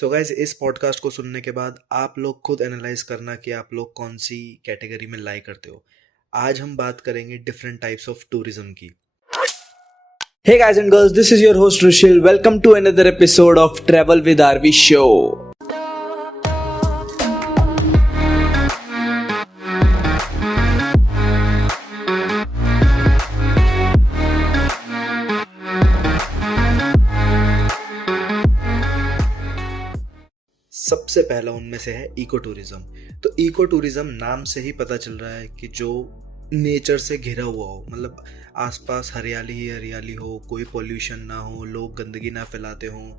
So guys इस podcast को सुनने के बाद आप लोग खुद एनालाइज करना कि आप लोग कौन सी कैटेगरी में लाई करते हो। आज हम बात करेंगे डिफरेंट टाइप्स ऑफ टूरिज्म की। Hey guys and girls, this is your host Rushil. Welcome to another episode of Travel with RV Show. सबसे पहला उनमें से है इको टूरिज्म। तो इको टूरिज्म नाम से ही पता चल रहा है कि जो नेचर से घिरा हुआ हो, मतलब आसपास हरियाली ही हरियाली हो, कोई पोल्यूशन ना हो, लोग गंदगी ना फैलाते हों।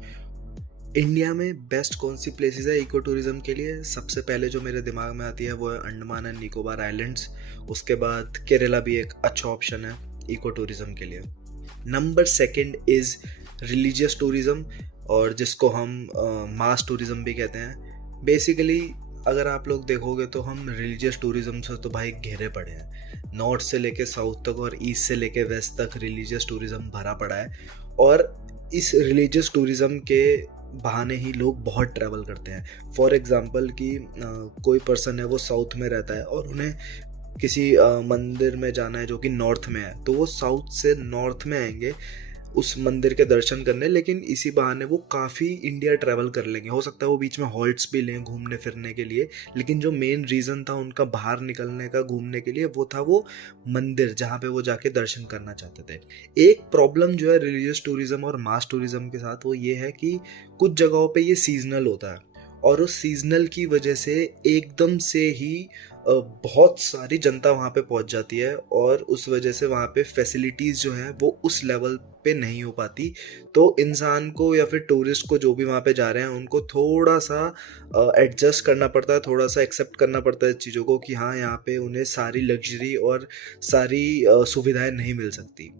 इंडिया में बेस्ट कौन सी प्लेसेस है इको टूरिज्म के लिए? सबसे पहले जो मेरे दिमाग में आती है वो है अंडमान एंड निकोबार आइलैंड्स। उसके बाद केरला भी एक अच्छा ऑप्शन है इको टूरिज्म के लिए। Number second is religious tourism, और जिसको हम मास टूरिज्म भी कहते हैं। बेसिकली अगर आप लोग देखोगे तो हम रिलीजियस टूरिज्म से तो भाई घेरे पड़े हैं। नॉर्थ से लेके साउथ तक और ईस्ट से लेके वेस्ट तक रिलीजियस टूरिज्म भरा पड़ा है, और इस रिलीजियस टूरिज्म के बहाने ही लोग बहुत ट्रैवल करते हैं। फॉर एग्जांपल कि कोई पर्सन है वो साउथ में रहता है और उन्हें किसी मंदिर में जाना है जो कि नॉर्थ में है, तो वो साउथ से नॉर्थ में आएंगे उस मंदिर के दर्शन करने, लेकिन इसी बहाने वो काफ़ी इंडिया ट्रैवल कर लेंगे। हो सकता है वो बीच में हॉल्ट्स भी लें घूमने फिरने के लिए, लेकिन जो मेन रीज़न था उनका बाहर निकलने का घूमने के लिए वो था वो मंदिर जहाँ पे वो जाके दर्शन करना चाहते थे। एक प्रॉब्लम जो है रिलीजियस टूरिज़्म और मास टूरिज़्म के साथ वो ये है कि कुछ जगहों पे ये सीजनल होता है, और उस सीजनल की वजह से एकदम से ही बहुत सारी जनता वहाँ पे पहुँच जाती है, और उस वजह से वहाँ पे फैसिलिटीज़ जो है वो उस लेवल पे नहीं हो पाती। तो इंसान को या फिर टूरिस्ट को जो भी वहाँ पे जा रहे हैं उनको थोड़ा सा एडजस्ट करना पड़ता है, थोड़ा सा एक्सेप्ट करना पड़ता है चीज़ों को कि हाँ यहाँ पे उन्हें सारी लग्जरी और सारी सुविधाएं नहीं मिल सकती।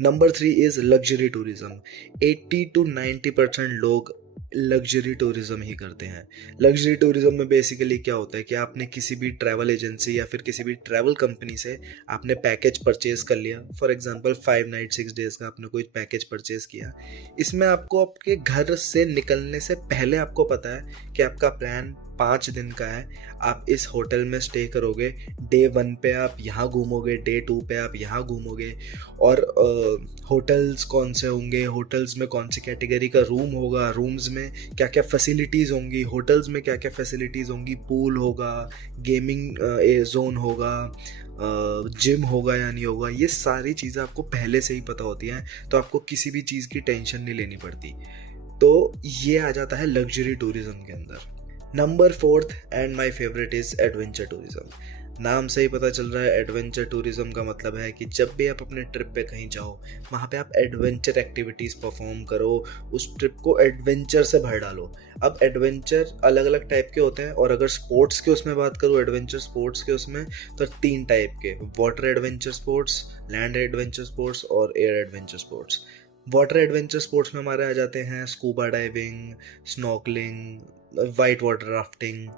Number 3 is luxury tourism. 80 to 90% लोग लग्जरी टूरिज़्म ही करते हैं। लग्जरी टूरिज़्म में बेसिकली क्या होता है कि आपने किसी भी ट्रैवल एजेंसी या फिर किसी भी ट्रैवल कंपनी से आपने पैकेज परचेज़ कर लिया। फॉर एग्जांपल 5 नाइट 6 डेज़ का आपने कोई पैकेज परचेज़ किया। इसमें आपको आपके घर से निकलने से पहले आपको पता है कि आपका प्लान 5 दिन का है। आप इस होटल में स्टे करोगे, डे 1 पे आप यहाँ घूमोगे, डे 2 पे आप यहाँ घूमोगे, और होटल्स कौन से होंगे, होटल्स में कौन सी कैटेगरी का रूम होगा, रूम्स में क्या क्या फैसिलिटीज़ होंगी, होटल्स में क्या क्या फैसिलिटीज़ होंगी, पूल होगा, गेमिंग जोन होगा, जिम होगा या नहीं होगा, ये सारी चीज़ें आपको पहले से ही पता होती हैं, तो आपको किसी भी चीज़ की टेंशन नहीं लेनी पड़ती। तो ये आ जाता है लग्जरी टूरिज़्म के अंदर। Number 4th and my favourite is adventure tourism. नाम से ही पता चल रहा है एडवेंचर टूरिज़्म का मतलब है कि जब भी आप अपने ट्रिप पे कहीं जाओ वहाँ पे आप एडवेंचर एक्टिविटीज़ परफॉर्म करो, उस ट्रिप को एडवेंचर से भर डालो। अब एडवेंचर अलग अलग टाइप के होते हैं, और अगर स्पोर्ट्स के उसमें बात करूँ, एडवेंचर स्पोर्ट्स के उसमें, तो 3 टाइप के: water adventure sports, land adventure sports और air adventure sports. Water adventure sports में हमारे आ जाते हैं scuba diving, snorkelling, white water rafting.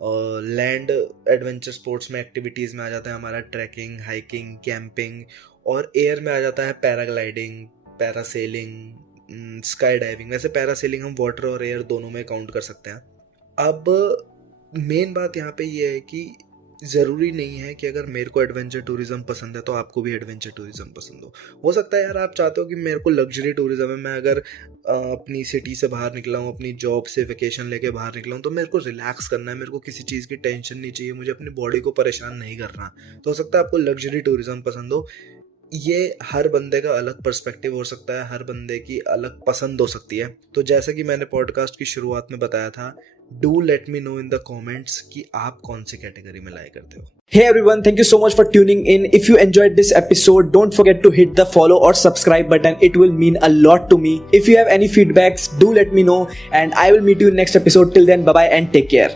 और लैंड एडवेंचर स्पोर्ट्स में एक्टिविटीज़ में आ जाता है हमारा ट्रैकिंग, हाइकिंग, कैंपिंग। और एयर में आ जाता है पैराग्लाइडिंग, पैरासेलिंग, स्काई डाइविंग। वैसे पैरासेलिंग हम वाटर और एयर दोनों में काउंट कर सकते हैं। अब मेन बात यहाँ पे ये है कि ज़रूरी नहीं है कि अगर मेरे को एडवेंचर टूरिज़्म पसंद है तो आपको भी एडवेंचर टूरिज़्म पसंद हो सकता है यार आप चाहते हो कि मेरे को लग्जरी टूरिज़्म है, मैं अगर अपनी सिटी से बाहर निकला हूँ, अपनी जॉब से वेकेशन लेके बाहर निकला हूँ, तो मेरे को रिलैक्स करना है, मेरे को किसी चीज़ की टेंशन नहीं चाहिए, मुझे अपनी बॉडी को परेशान नहीं करना, तो हो सकता है आपको लग्जरी टूरिज़्म पसंद हो। ये हर बंदे का अलग पर्सपेक्टिव हो सकता है, हर बंदे की अलग पसंद हो सकती है। तो जैसा कि मैंने पॉडकास्ट की शुरुआत में बताया था, do let me know in the comments कि आप कौन सी कैटेगरी में लाई करते हो। Hey everyone, thank you so much for tuning in. If you enjoyed this episode, don't forget to hit the follow or subscribe button. It will mean a lot to me. If you have any feedbacks, do let me know, and I will meet you in next episode. Till then, bye bye and take care.